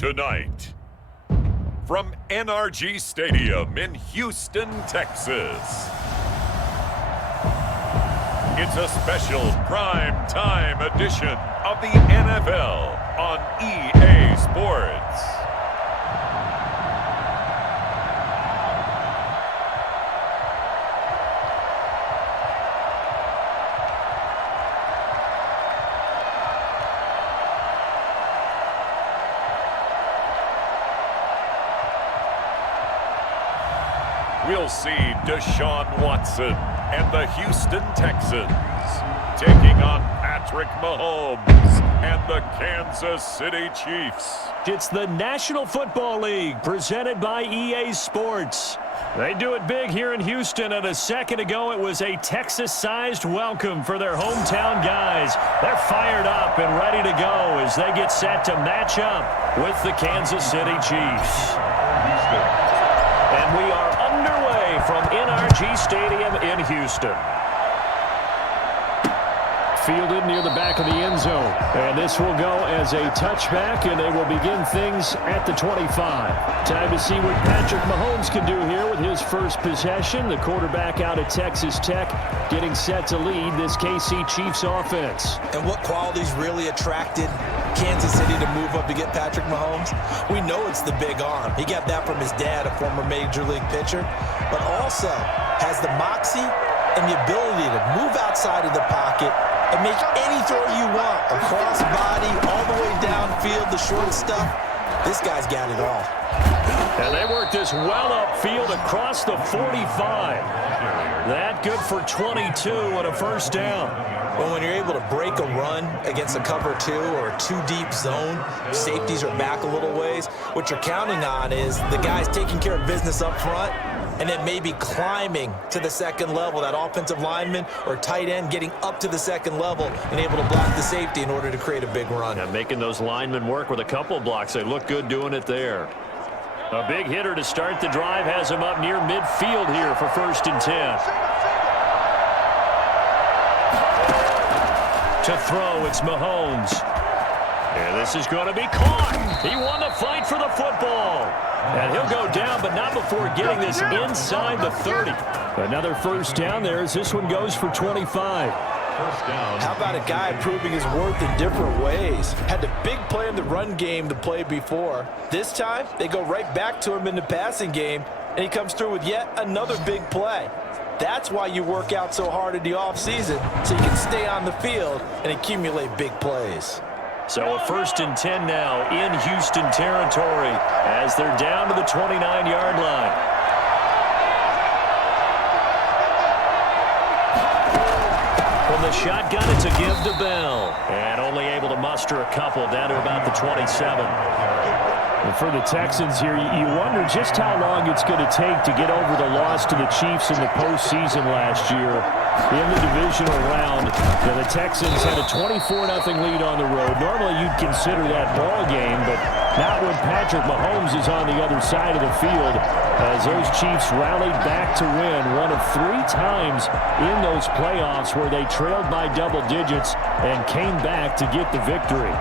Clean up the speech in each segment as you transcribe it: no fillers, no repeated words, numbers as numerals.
Tonight, from NRG Stadium in Houston, Texas, it's a special prime time edition of the NFL on EA Sports. We'll see Deshaun Watson and the Houston Texans taking on Patrick Mahomes and the Kansas City Chiefs. It's the National Football League presented by EA Sports. They do it big here in Houston, and a second ago it was a Texas-sized welcome for their hometown guys. They're fired up and ready to go as they get set to match up with the Kansas City Chiefs. And we are underway from NRG Stadium in Houston. Fielded near the back of the end zone. And this will go as a touchback, and they will begin things at the 25. Time to see what Patrick Mahomes can do here with his first possession. The quarterback out of Texas Tech getting set to lead this KC Chiefs offense. And what qualities really attracted Kansas City to move up to get Patrick Mahomes? We know it's the big arm. He got that from his dad, a former Major League pitcher, but also has the moxie and the ability to move outside of the pocket and make any throw you want, across body, all the way downfield, the short stuff. This guy's got it all. And they work this well upfield across the 45. That good for 22 and a first down. Well, when you're able to break a run against a cover two or a two-deep zone, safeties are back a little ways. What you're counting on is the guys taking care of business up front and then maybe climbing to the second level, that offensive lineman or tight end getting up to the second level and able to block the safety in order to create a big run. Yeah, making those linemen work with a couple blocks. They look good doing it there. A big hitter to start the drive has him up near midfield here for 1st and 10. To throw, it's Mahomes. And this is going to be caught. He won the fight for the football. And he'll go down, but not before getting this inside the 30. Another first down there as this one goes for 25. First down. How about a guy proving his worth in different ways? Had the big play in the run game to play before. This time, they go right back to him in the passing game, and he comes through with yet another big play. That's why you work out so hard in the offseason, so you can stay on the field and accumulate big plays. So a 1st and 10 now in Houston territory as they're down to the 29-yard line. From the shotgun, it's a give to Bell. And only able to muster a couple down to about the 27. And for the Texans here, you wonder just how long it's going to take to get over the loss to the Chiefs in the postseason last year. In the divisional round, the Texans had a 24-0 lead on the road. Normally, you'd consider that ball game, but not when Patrick Mahomes is on the other side of the field, as those Chiefs rallied back to win one of 3 times in those playoffs where they trailed by double digits and came back to get the victory.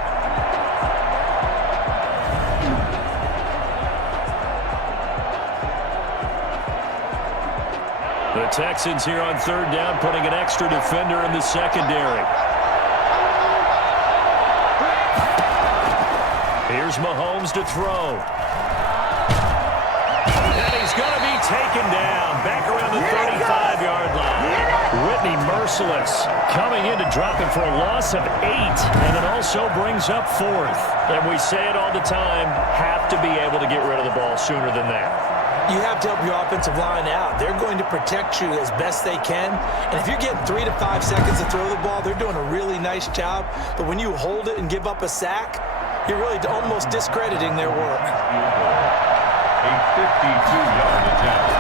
The Texans here on 3rd down, putting an extra defender in the secondary. Here's Mahomes to throw. And he's going to be taken down back around the 35-yard line. Whitney merciless coming in to drop him for a loss of 8, and it also brings up 4th. And we say it all the time, have to be able to get rid of the ball sooner than that. You have to help your offensive line out. They're going to protect you as best they can. And if you're getting 3 to 5 seconds to throw the ball, they're doing a really nice job. But when you hold it and give up a sack, you're really almost discrediting their work. A 52-yard attempt.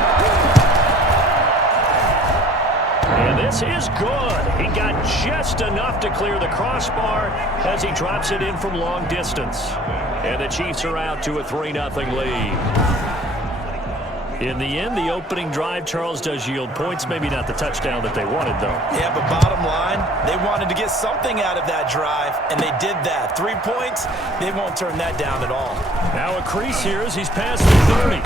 And this is good. He got just enough to clear the crossbar as he drops it in from long distance. And the Chiefs are out to a 3-0 lead. In the end, the opening drive, Charles, does yield points. Maybe not the touchdown that they wanted, though. Yeah, but bottom line, they wanted to get something out of that drive, and they did that. 3 points, they won't turn that down at all. Now a crease here as he's past the 30.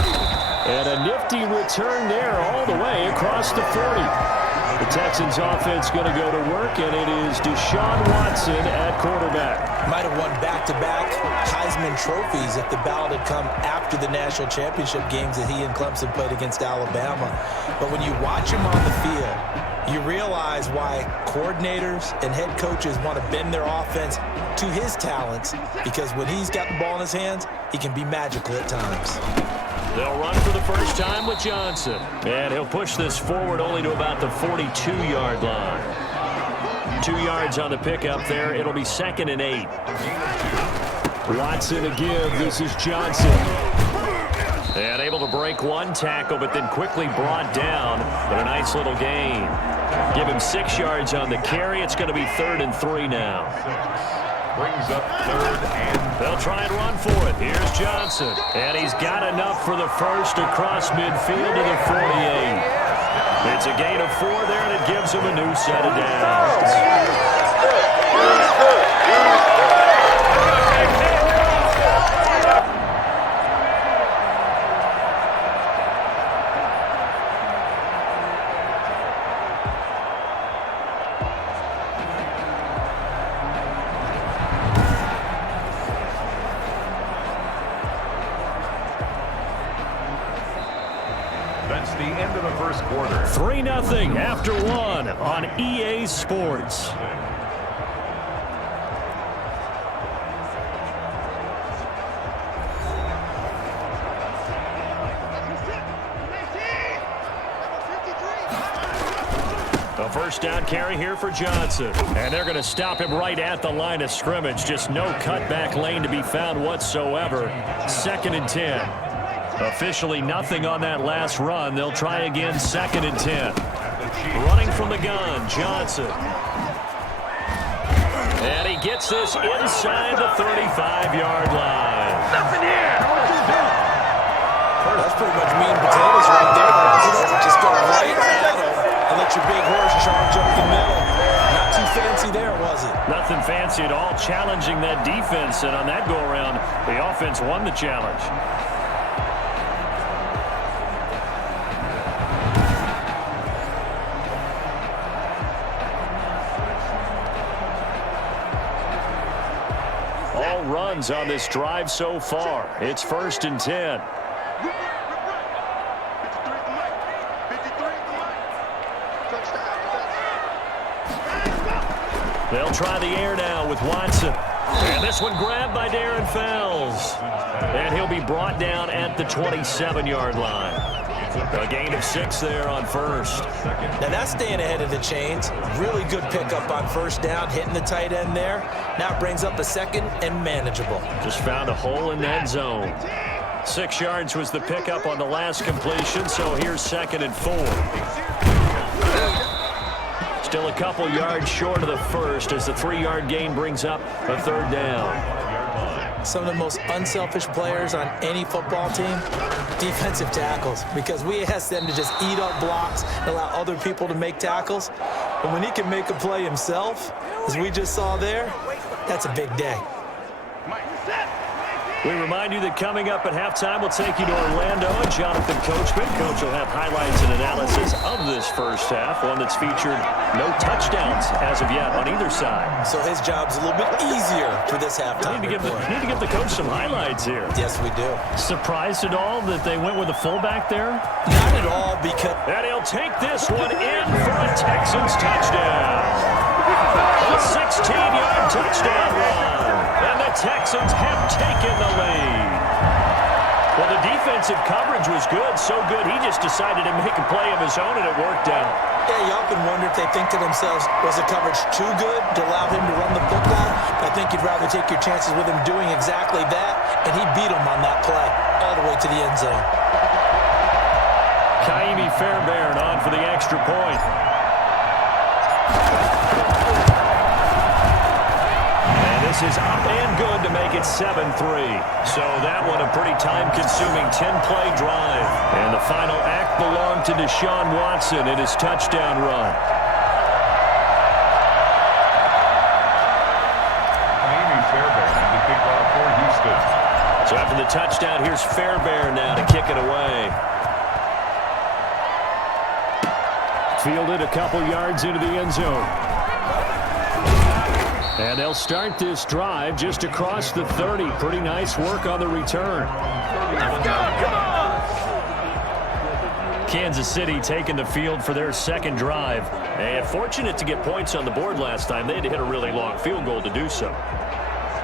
And a nifty return there all the way across the 40. The Texans offense going to go to work, and it is Deshaun Watson at quarterback. Might have won back-to-back Heisman trophies if the ballot had come after the national championship games that he and Clemson played against Alabama. But when you watch him on the field, you realize why coordinators and head coaches want to bend their offense to his talents, because when he's got the ball in his hands, he can be magical at times. They'll run for the first time with Johnson. And he'll push this forward only to about the 42-yard line. 2 yards on the pickup there. It'll be 2nd and 8. Watson a give. This is Johnson. And able to break one tackle, but then quickly brought down. But a nice little gain. Give him 6 yards on the carry. It's going to be 3rd and 3 now. Brings up 3rd and... They'll try and run for it. Here's Johnson. And he's got enough for the first across midfield to the 48. It's a gain of 4 there, and it gives him a new set of downs. That's the end of the first quarter. 3-0 after 1 on EA Sports. A first down carry here for Johnson. And they're going to stop him right at the line of scrimmage. Just no cutback lane to be found whatsoever. 2nd and 10. Officially nothing on that last run. They'll try again, 2nd and 10. Running from the gun, Johnson. And he gets this inside the 35-yard line. Nothing here. That's pretty much meat and potatoes right there. Just go right at him and let your big horse charge up the middle. Not too fancy there, was it? Nothing fancy at all, challenging that defense. And on that go-around, the offense won the challenge. Runs on this drive so far. It's 1st and 10. They'll try the air now with Watson. And this one grabbed by Darren Fells. And he'll be brought down at the 27-yard line. A gain of 6 there on first. Now that's staying ahead of the chains. Really good pickup on first down, hitting the tight end there. Now it brings up a 2nd and manageable. Just found a hole in that zone. 6 yards was the pickup on the last completion, so here's 2nd and 4. Still a couple yards short of the first as the 3-yard gain brings up a 3rd down. Some of the most unselfish players on any football team, defensive tackles, because we ask them to just eat up blocks and allow other people to make tackles. But when he can make a play himself, as we just saw there, that's a big day. We remind you that coming up at halftime, we'll take you to Orlando and Jonathan Coachman. Coach will have highlights and analysis of this first half, one that's featured no touchdowns as of yet on either side. So his job's a little bit easier for this halftime. Need to give the coach some highlights here. Yes, we do. Surprised at all that they went with a fullback there? Not at all, because... And he'll take this one in for a Texans touchdown. A 16-yard touchdown run. And the Texans have taken the lead. Well, the defensive coverage was good, so good he just decided to make a play of his own, and it worked out. Yeah, you often wonder if they think to themselves, was the coverage too good to allow him to run the football? I think you'd rather take your chances with him doing exactly that, and he beat him on that play all the way to the end zone. Kaimi Fairbairn on for the extra point. And this is up and good to make it it's 7-3. So that one a pretty time-consuming 10-play drive. And the final act belonged to Deshaun Watson in his touchdown run. So after the touchdown, here's Fairbairn now to kick it away. Fielded a couple yards into the end zone. And they'll start this drive just across the 30. Pretty nice work on the return. Kansas City taking the field for their second drive. And fortunate to get points on the board last time. They had to hit a really long field goal to do so.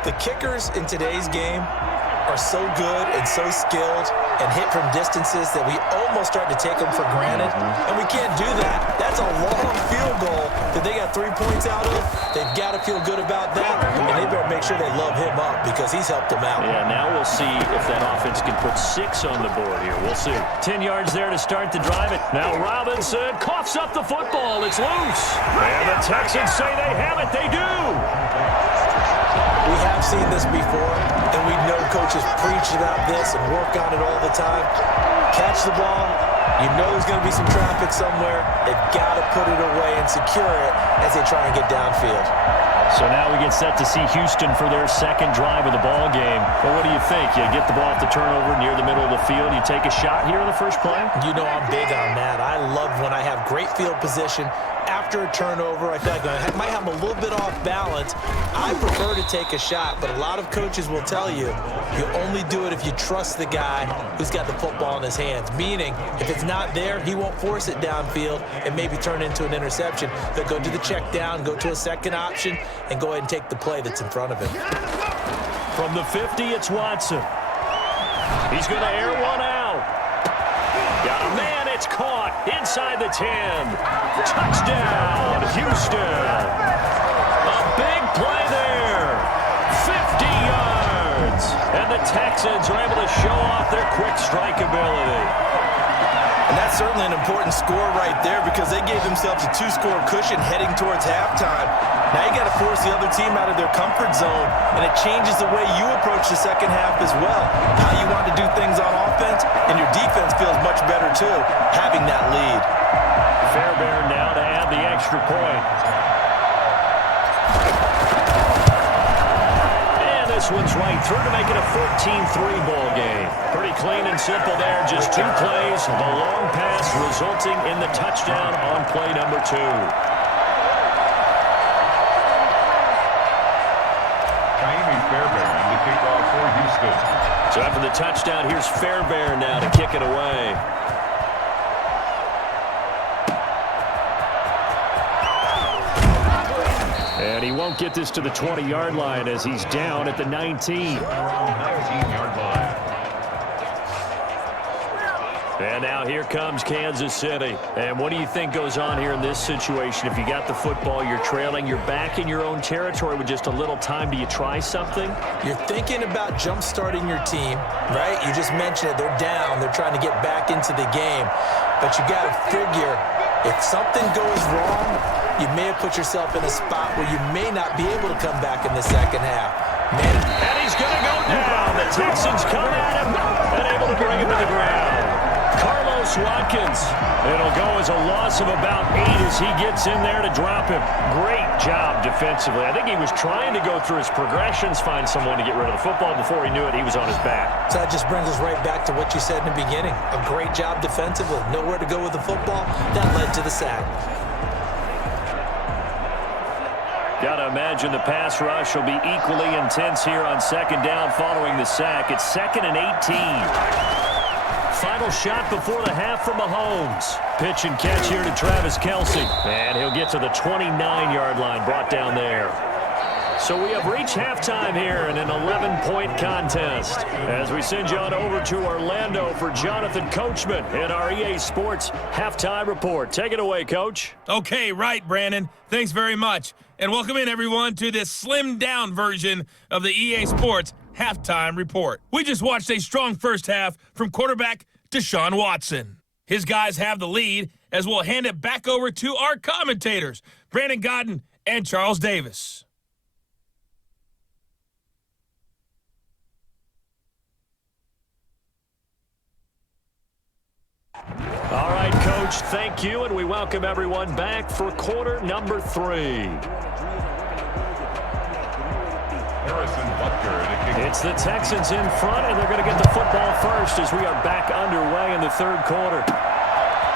The kickers in today's game are so good and so skilled and hit from distances that we almost start to take them for granted. And we can't do that. That's a long field goal that they got 3 points out of. They've got to feel good about that. And they better make sure they love him up because he's helped them out. Yeah, now we'll see if that offense can put 6 on the board here. We'll see. 10 yards there to start the drive. Now Robinson coughs up the football. It's loose. And the Texans say they have it. They do. We have seen this before, and we know coaches preach about this and work on it all the time. Catch the ball. You know there's going to be some traffic somewhere. They've got to put it away and secure it as they try and get downfield. So now we get set to see Houston for their second drive of the ball game. Well, what do you think? You get the ball off the turnover near the middle of the field. You take a shot here on the first play? You know I'm big on that. I love when I have great field position. After a turnover, I feel like I might have a little bit off balance. I prefer to take a shot, but a lot of coaches will tell you, you only do it if you trust the guy who's got the football in his hands. Meaning, if it's not there, he won't force it downfield and maybe turn into an interception. They'll go to the check down, go to a second option, and go ahead and take the play that's in front of him. From the 50, it's Watson. He's going to air one out. Got a man, it's caught inside the 10. Touchdown, Houston. A big play there. 50 yards. And the Texans are able to show off their quick strike ability. And that's certainly an important score right there because they gave themselves a 2-score cushion heading towards halftime. Now you got to force the other team out of their comfort zone, and it changes the way you approach the second half as well. How you want to do things on offense, and your defense feels much better too, having that lead. Fairbairn now to add the extra point. And this one's right through to make it a 14-3 ball game. Pretty clean and simple there, just 2 plays. The long pass resulting in the touchdown on play number 2. So after the touchdown, here's Fairbairn now to kick it away. And he won't get this to the 20-yard line as he's down at the 19. 19-yard line. And now here comes Kansas City. And what do you think goes on here in this situation? If you got the football, you're trailing, you're back in your own territory with just a little time. Do you try something? You're thinking about jump-starting your team, right? You just mentioned it. They're down. They're trying to get back into the game. But you got to figure, if something goes wrong, you may have put yourself in a spot where you may not be able to come back in the second half. And he's going to go down. The Texans come at him and able to bring him to the ground. Carlos Watkins. It'll go as a loss of about 8 as he gets in there to drop him. Great job defensively. I think he was trying to go through his progressions, find someone to get rid of the football. Before he knew it, he was on his back. So that just brings us right back to what you said in the beginning. A great job defensively. Nowhere to go with the football. That led to the sack. Got to imagine the pass rush will be equally intense here on second down following the sack. It's 2nd and 18. Final shot before the half from Mahomes. Pitch and catch here to Travis Kelce. And he'll get to the 29-yard line, brought down there. So we have reached halftime here in an 11-point contest. As we send you on over to Orlando for Jonathan Coachman in our EA Sports Halftime Report. Take it away, Coach. Okay, right, Brandon. Thanks very much. And welcome in, everyone, to this slimmed-down version of the EA Sports Halftime Report. We just watched a strong first half from quarterback Deshaun Watson. His guys have the lead as we'll hand it back over to our commentators, Brandon, Brandon Godden and Charles Davis. All right, Coach, thank you, and we welcome everyone back for quarter number 3. It's the Texans in front, and they're going to get the football first as we are back underway in the third quarter.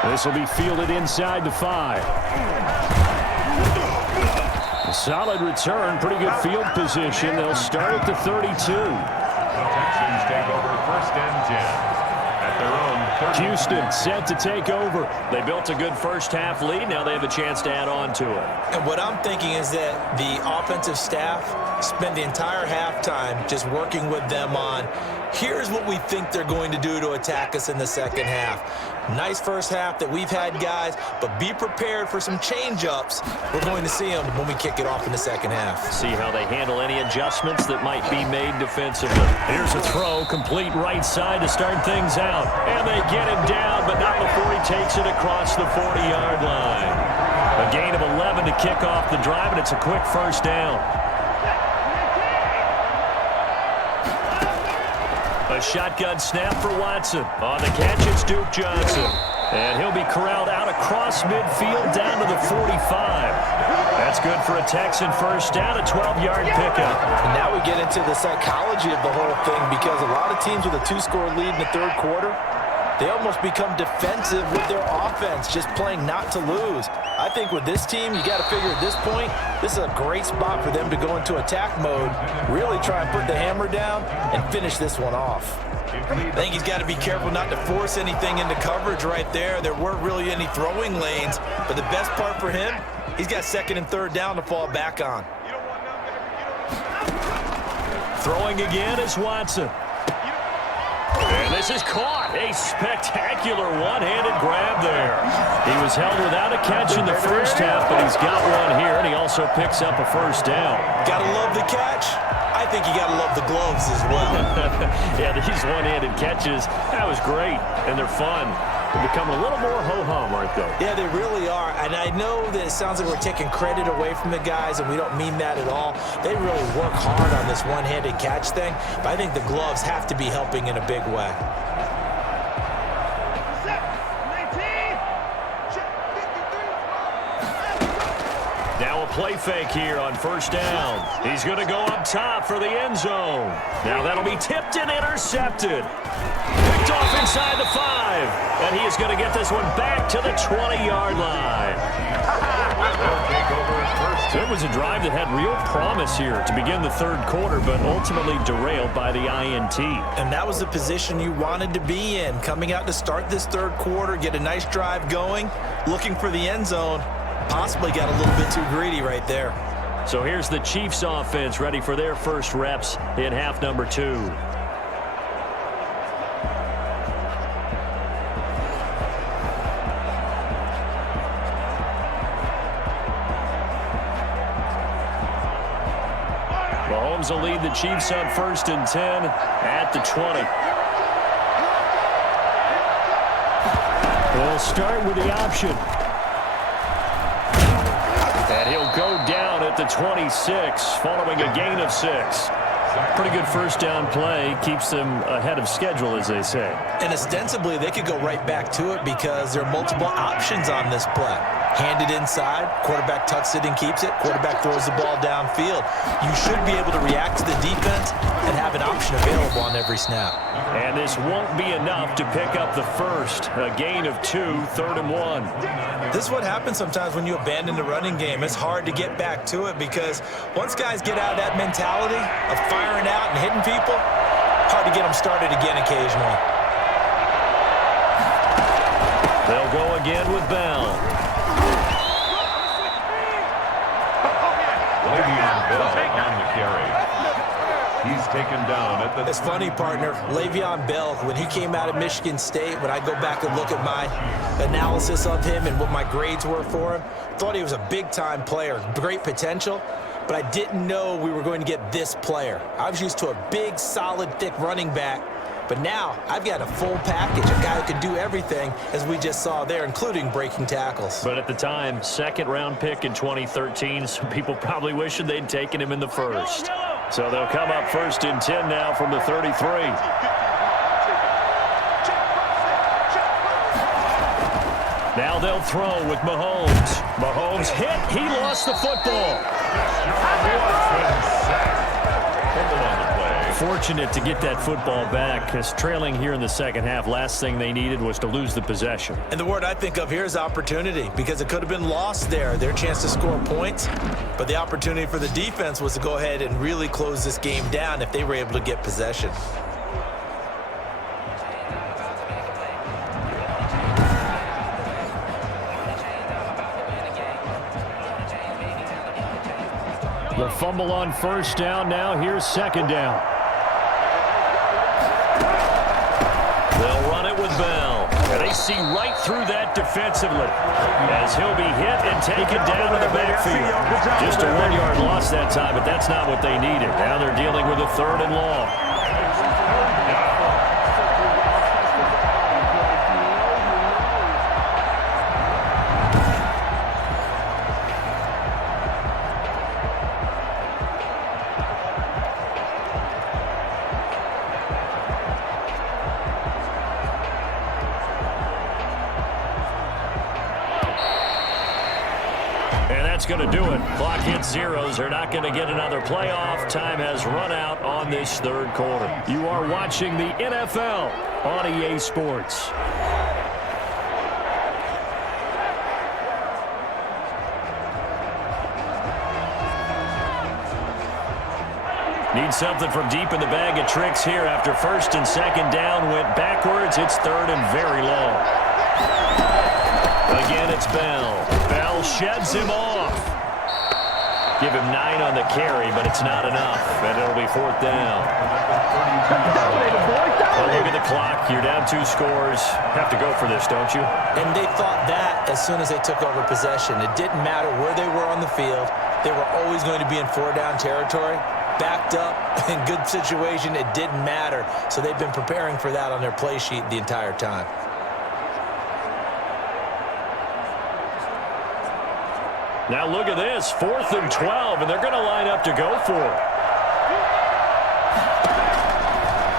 This will be fielded inside the 5. A solid return, pretty good field position. They'll start at the 32. The Texans take over first and 10. At their own 30. Houston set to take over. They built a good first-half lead. Now they have a chance to add on to it. And what I'm thinking is that the offensive staff spend the entire halftime just working with them on, here's what we think they're going to do to attack us in the second half. Nice first half that we've had, guys, but be prepared for some change-ups. We're going to see them when we kick it off in the second half. See how they handle any adjustments that might be made defensively. Here's a throw, complete right side to start things out. And they get him down, but not before he takes it across the 40-yard line. A gain of 11 to kick off the drive, and it's a quick first down. A shotgun snap for Watson. On the catch, it's Duke Johnson. And he'll be corralled out across midfield down to the 45. That's good for a Texan first down, a 12-yard pickup. And now we get into the psychology of the whole thing, because a lot of teams with a 2-score lead in the third quarter, they almost become defensive with their offense, just playing not to lose. I think with this team, you got to figure at this point, this is a great spot for them to go into attack mode, really try and put the hammer down and finish this one off. I think he's got to be careful not to force anything into coverage right there. There weren't really any throwing lanes, but the best part for him, he's got second and third down to fall back on. Throwing again is Watson. And this is caught. A spectacular one-handed grab there. He was held without a catch in the first half, but he's got one here, and he also picks up a first down. Gotta love the catch. I think you gotta love the gloves as well. Yeah, these one-handed catches, that was great, and they're fun. They're becoming a little more ho-hum, aren't they? Yeah, they really are. And I know that it sounds like we're taking credit away from the guys, and we don't mean that at all. They really work hard on this one-handed catch thing, but I think the gloves have to be helping in a big way. Now a play fake here on first down. He's going to go up top for the end zone. Now that'll be tipped and intercepted. Picked off inside the 5. And he is going to get this one back to the 20-yard line. It was a drive that had real promise here to begin the third quarter, but ultimately derailed by the INT. And that was the position you wanted to be in, coming out to start this third quarter, get a nice drive going, looking for the end zone. Possibly got a little bit too greedy right there. So here's the Chiefs offense ready for their first reps in half number 2. Mahomes will lead the Chiefs on first and 10 at the 20. They'll start with the option. And he'll go down at the 26 following a gain of 6. Pretty good first down play. Keeps them ahead of schedule, as they say. And ostensibly, they could go right back to it because there are multiple options on this play. Handed inside, quarterback tucks it and keeps it, quarterback throws the ball downfield. You should be able to react to the defense and have an option available on every snap. And this won't be enough to pick up the first. A gain of 2, 3rd and 1. This is what happens sometimes when you abandon the running game. It's hard to get back to it because once guys get out of that mentality of firing out and hitting people, hard to get them started again occasionally. They'll go again with Bell. Le'Veon Bell on the carry. He's taken down at the... It's funny, partner. Le'Veon Bell, when he came out of Michigan State, when I go back and look at my analysis of him and what my grades were for him, thought he was a big-time player, great potential, but I didn't know we were going to get this player. I was used to a big, solid, thick running back, but now I've got a full package, a guy who can do everything, as we just saw there, including breaking tackles. But at the time, second-round pick in 2013, some people probably wishing they'd taken him in the first. So they'll come up first and 10 now from the 33. Now they'll throw with Mahomes. Mahomes hit. He lost the football. Fortunate to get that football back, because trailing here in the second half, last thing they needed was to lose the possession. And the word I think of here is opportunity, because it could have been lost there, their chance to score points. But the opportunity for the defense was to go ahead and really close this game down if they were able to get possession. The fumble on first down. Now here's second down. They'll run it with Bell. And they see right through that defensively as he'll be hit and taken down in the backfield. Just a 1-yard loss that time, but that's not what they needed. Now they're dealing with a 3rd and long. That's going to do it. Clock hits zeros. They're not going to get another playoff. Time has run out on this 3rd quarter. You are watching the NFL on EA Sports. Need something from deep in the bag of tricks here after 1st and 2nd down. Went backwards. It's 3rd and very long. Again, it's Bell. Bell sheds him off. Give him 9 on the carry, but it's not enough, and it'll be 4th down. Well, look at the clock. You're down 2 scores. Have to go for this, don't you? And they thought that as soon as they took over possession. It didn't matter where they were on the field. They were always going to be in 4-down territory. Backed up, in good situation, it didn't matter. So they've been preparing for that on their play sheet the entire time. Now look at this, 4th and 12, and they're going to line up to go for it.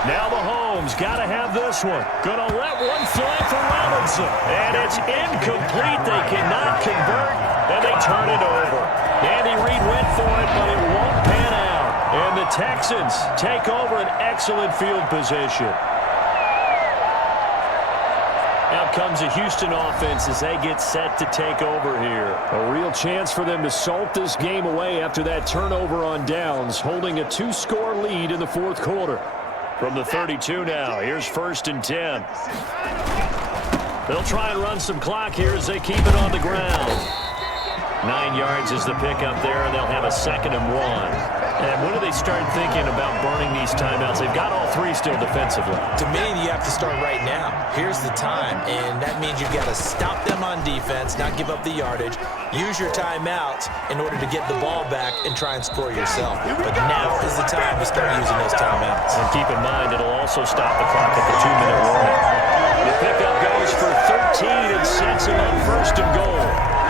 Now Mahomes got to have this one. Going to let one fly for Robinson. And it's incomplete. They cannot convert, and they turn it over. Andy Reid went for it, but it won't pan out. And the Texans take over an excellent field position. Now comes the Houston offense as they get set to take over here. A real chance for them to salt this game away after that turnover on downs, holding a 2-score lead in the 4th quarter. From the 32 now, here's 1st and 10. They'll try and run some clock here as they keep it on the ground. 9 yards is the pickup there, and they'll have a 2nd and 1. And when do they start thinking about burning these timeouts? They've got all 3 still defensively. To me, you have to start right now. Here's the time, and that means you've got to stop them on defense, not give up the yardage, use your timeouts in order to get the ball back and try and score yourself. But now is the time to start using those timeouts. And keep in mind, it'll also stop the clock at the 2-minute warning. The pickup goes for 13 and sets him up 1st and goal.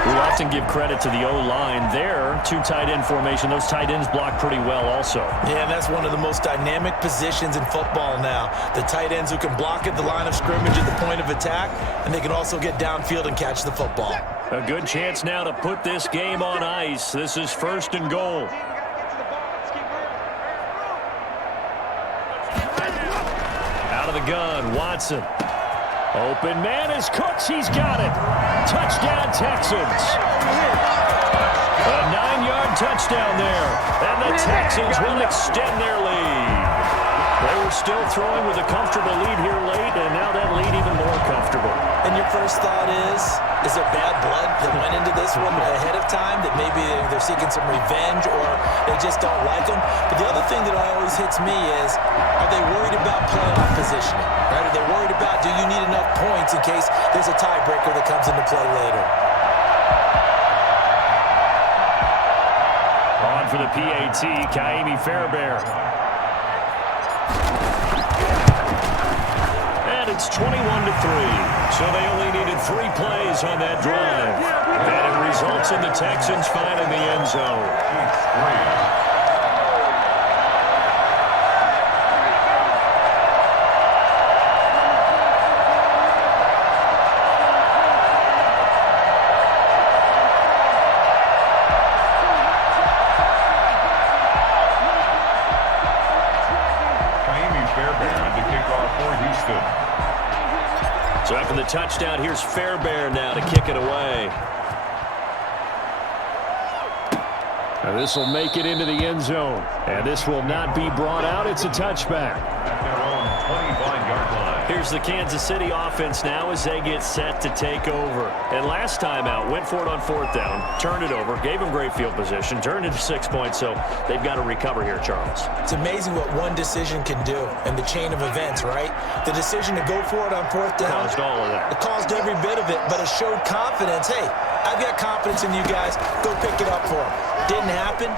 We often give credit to the O-line there. 2 tight end formation. Those tight ends block pretty well also. Yeah, and that's one of the most dynamic positions in football now. The tight ends who can block at the line of scrimmage at the point of attack, and they can also get downfield and catch the football. A good chance now to put this game on ice. This is 1st and goal. Out of the gun, Watson. Open man is Cooks. He's got it. Touchdown, Texans. A 9-yard touchdown there. And the Texans will extend their lead. They were still throwing with a comfortable lead here late, and now that lead even more comfortable. And your first thought is there bad blood that went into this one ahead of time, that maybe they're seeking some revenge or they just don't like them? But the other thing that always hits me is, are they worried about playoff positioning? Right? Are they worried about, do you need enough points in case there's a tiebreaker that comes into play later? On for the PAT, Kaimi Fairbairn. And it's 21-3. So they only needed 3 plays on that drive. And it results in the Texans finding the end zone. So after the touchdown, here's Fairbairn now to kick it away. Now this will make it into the end zone. And this will not be brought out. It's a touchback. Here's the Kansas City offense now as they get set to take over. And last time out, went for it on 4th down, turned it over, gave them great field position, turned it to 6 points, so they've got to recover here, Charles. It's amazing what one decision can do in the chain of events, right? The decision to go for it on 4th down. Caused all of that. It caused every bit of it, but it showed confidence. Hey, I've got confidence in you guys. Go pick it up for them. Didn't happen.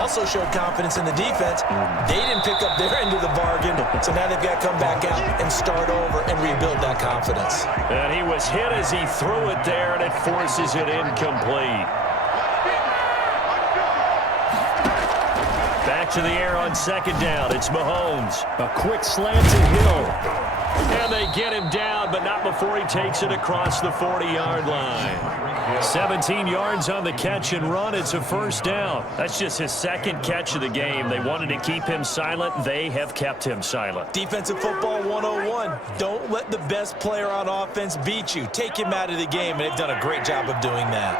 Also showed confidence in the defense. They didn't pick up their end of the bargain, so now they've got to come back out and start over and rebuild that confidence. And he was hit as he threw it there, and it forces it incomplete. Back to the air on 2nd down. It's Mahomes. A quick slant to Hill. And they get him down, but not before he takes it across the 40-yard line. 17 yards on the catch and run. It's a 1st down. That's just his 2nd catch of the game. They wanted to keep him silent. They have kept him silent. Defensive football 101. Don't let the best player on offense beat you. Take him out of the game, and they've done a great job of doing that.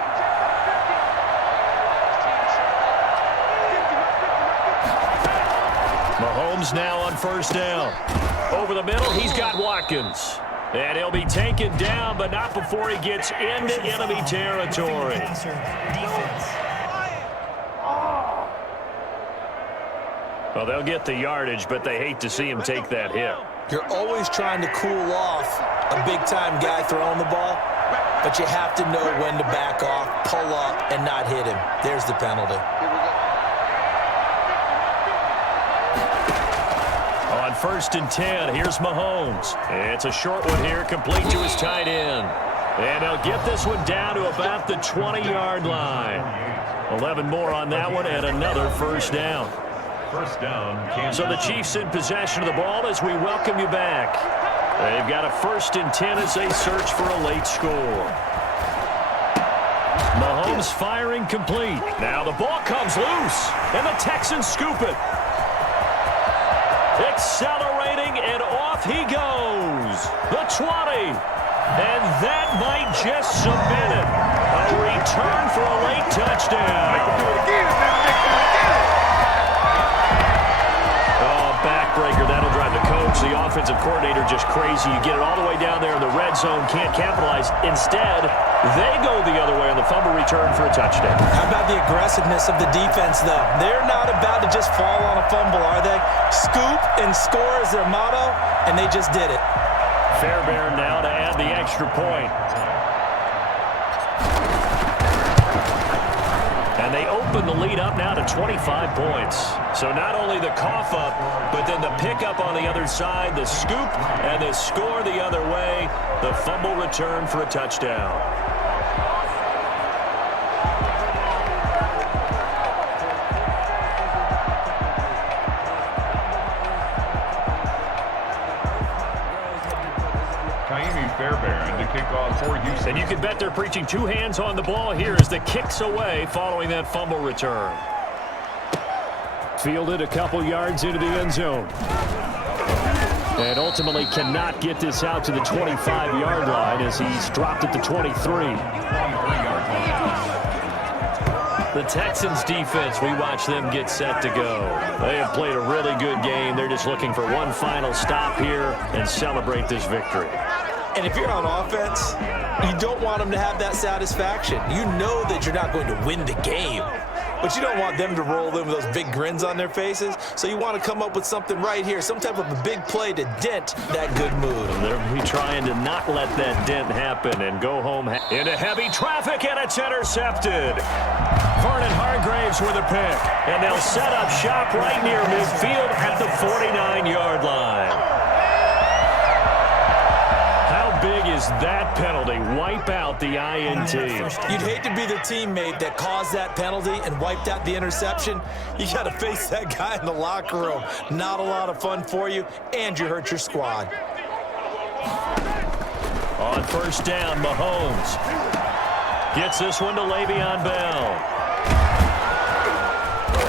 Mahomes now on 1st down. Over the middle, he's got Watkins. And he'll be taken down, but not before he gets into enemy territory. Well, they'll get the yardage, but they hate to see him take that hit. You're always trying to cool off a big-time guy throwing the ball, but you have to know when to back off, pull up, and not hit him. There's the penalty. On 1st and 10, here's Mahomes. It's a short one here, complete to his tight end. And they'll get this one down to about the 20-yard line. 11 more on that one and another 1st down. 1st down. So the Chiefs in possession of the ball as we welcome you back. They've got a 1st and 10 as they search for a late score. Mahomes firing complete. Now the ball comes loose, and the Texans scoop it. Accelerating, and off he goes. The 20. And that might just submit it. A return for a late touchdown. Oh, backbreaker. That'll drive the coach, the offensive coordinator, just crazy. You get it all the way down there in the red zone, can't capitalize. Instead, they go the other way on the fumble return for a touchdown. How about the aggressiveness of the defense, though? They're not about to just fall on a fumble, are they? Scoop and score is their motto, and they just did it. Fairbairn now to add the extra point. And they open the lead up now to 25 points. So not only the cough up, but then the pickup on the other side, the scoop, and the score the other way, the fumble return for a touchdown. Fairbairn to kick off for Houston. And you can bet they're preaching 2 hands on the ball here as the kick's away following that fumble return. Fielded a couple yards into the end zone. And ultimately cannot get this out to the 25-yard line as he's dropped at the 23. The Texans defense, we watch them get set to go. They have played a really good game. They're just looking for one final stop here and celebrate this victory. And if you're on offense, you don't want them to have that satisfaction. You know that you're not going to win the game, but you don't want them to roll in with those big grins on their faces. So you want to come up with something right here, some type of a big play to dent that good mood. They'll be trying to not let that dent happen and go home into heavy traffic, and it's intercepted. Vernon Hargraves with a pick, and they'll set up shop right near midfield at the 49-yard line. Big is that penalty? Wipe out the INT. You'd hate to be the teammate that caused that penalty and wiped out the interception. You got to face that guy in the locker room. Not a lot of fun for you, and you hurt your squad. On 1st down, Mahomes gets this one to Le'Veon Bell.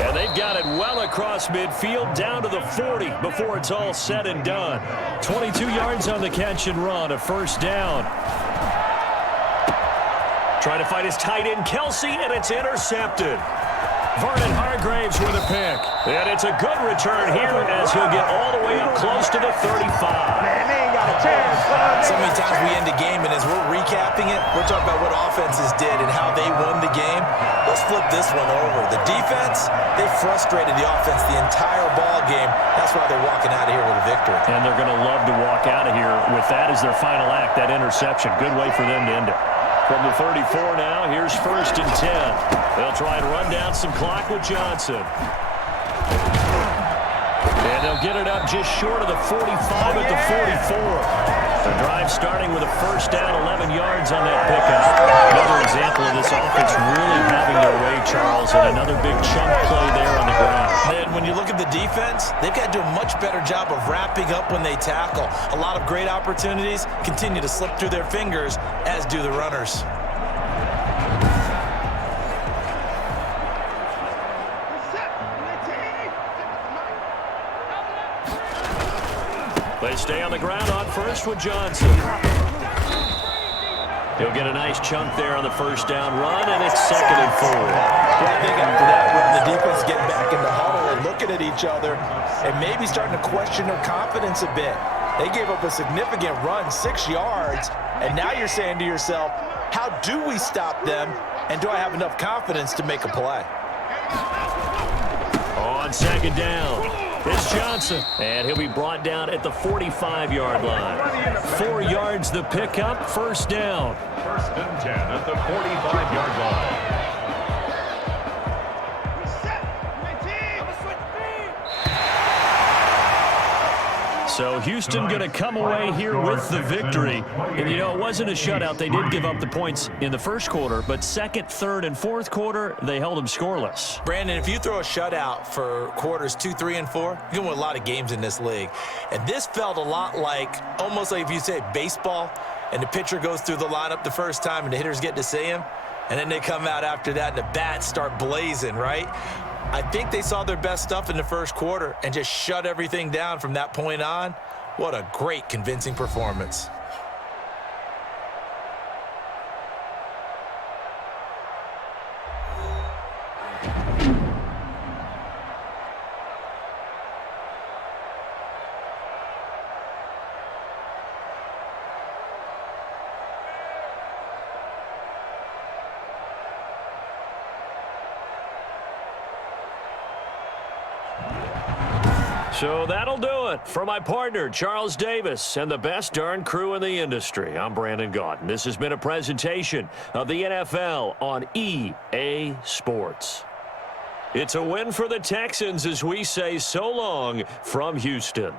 And they've got it well across midfield down to the 40 before it's all said and done. 22 yards on the catch and run, a first down. Trying to find his tight end, Kelsey, and it's intercepted. Vernon Hargraves with a pick. And it's a good return here as he'll get all the way up close to the 35. Man, they ain't got a chance. So many times we end the game, and as we're recapping it, we're talking about what offenses did and how they won the game. Let's flip this one over. The defense, they frustrated the offense the entire ball game. That's why they're walking out of here with a victory. And they're going to love to walk out of here with that as their final act, that interception. Good way for them to end it. From the 34 now, here's 1st and 10. They'll try and run down some clock with Johnson. And they'll get it up just short of the 45 at the 44. The drive starting with a first down, 11 yards on that pickup. Another example of this offense really having their way, Charles, and another big chunk play there on the ground. Man, when you look at the defense, they've got to do a much better job of wrapping up when they tackle. A lot of great opportunities continue to slip through their fingers, as do the runners. They stay on the ground on first with Johnson. He'll get a nice chunk there on the first down run, and it's 2nd and 4. Yeah, I think after that run, the defense getting back in the huddle and looking at each other and maybe starting to question their confidence a bit. They gave up a significant run, 6 yards, and now you're saying to yourself, how do we stop them, and do I have enough confidence to make a play? On 2nd down, it's Johnson, and he'll be brought down at the 45-yard line. 4 yards the pickup, 1st down. 1st and 10 at the 45-yard line. So Houston going to come away here with the victory. And, you know, it wasn't a shutout. They did give up the points in the first quarter, but 2nd, 3rd, and 4th quarter, they held them scoreless. Brandon, if you throw a shutout for quarters 2, 3, and 4, you can win a lot of games in this league. And this felt a lot like, almost like if you say baseball, and the pitcher goes through the lineup the first time and the hitters get to see him, and then they come out after that and the bats start blazing, right? I think they saw their best stuff in the first quarter and just shut everything down from that point on. What a great, convincing performance. So that'll do it. For my partner, Charles Davis, and the best darn crew in the industry, I'm Brandon Gaudin. This has been a presentation of the NFL on EA Sports. It's a win for the Texans as we say so long from Houston.